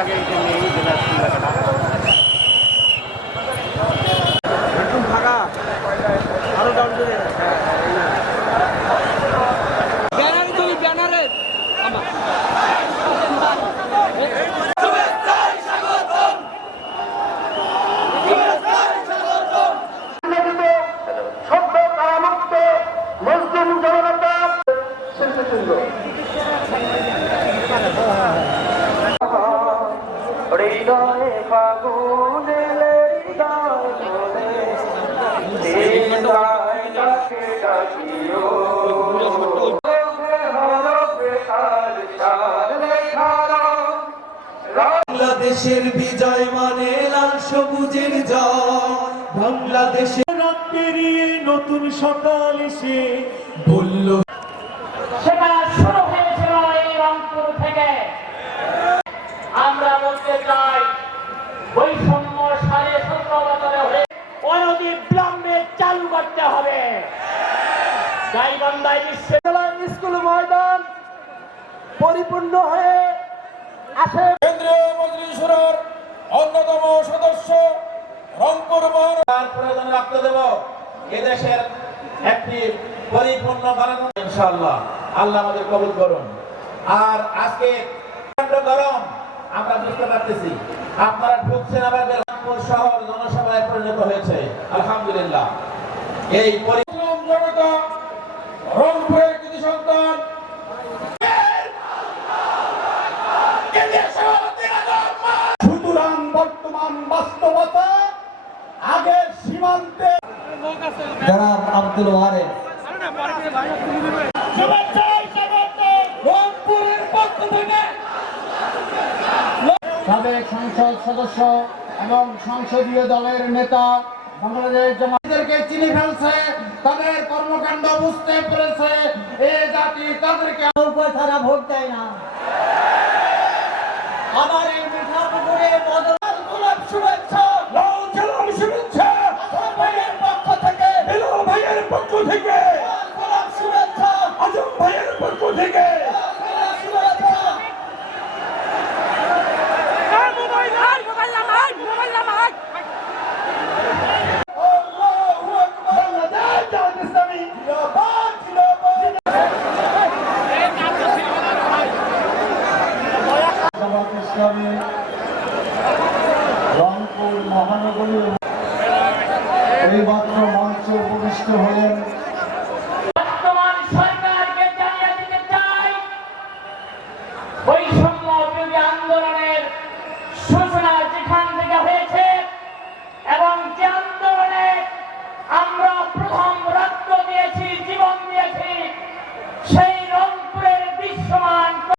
আগে এটা নিয়েই জেলা স্কুল এলাকাটা একদম ফাঁকা। আরও ডাউন করে। ব্যানারে হৃদয়ে ফাগুন হৃদয় বাংলাদেশের বিজয় মানে লাল সবুজের জয়। বাংলাদেশের রাত পেরিয়ে নতুন সকাল এসে বলল সেটা শুরু হয়েছিল এই রংপুর থেকে আমরা বলতে বৈষম্য সাড়ে সতেরো বছরে হয়ে অনতি বিলম্বে চালু করতে হবে। গাইবান্ধায় বিশ্ববিদ্যালয় স্কুল ময়দান পরিপূর্ণ হয়ে আসে। কেন্দ্রীয় মজলিসুরের অন্যতম সদস্য রংপুর মহানগর প্রয়োজন রাখতে দেব। এদেশের একটি পরিপূর্ণ বানানো ইনশাআল্লাহ। আল্লাহ আমাদের কবুল করুন। আর আজকে গরম আমরা বুঝতে পারতেছি। আপনারা ঢুকছেন আবার বের- রংপুর শহর জনসভায় পরিণত হয়েছে। আলহামদুলিল্লাহ। এই পরিশ্রম জনতা রংপুরের কৃতি সন্তান সুতরাং বর্তমান বাস্তবতা আগের সীমান্তে জনাব আব্দুল ওয়ারেস সাবেক সংসদ সদস্য এবং সংসদীয় দলের নেতা বাংলাদেশ জামাতদেরকে চিনি ফেলছে, তাদের কর্মকাণ্ড বুঝতে পেরেছে এই জাতি তাদেরকে তারা ভোট দেয় না। এই মাত্র মঞ্চে উপবিষ্ট হলেন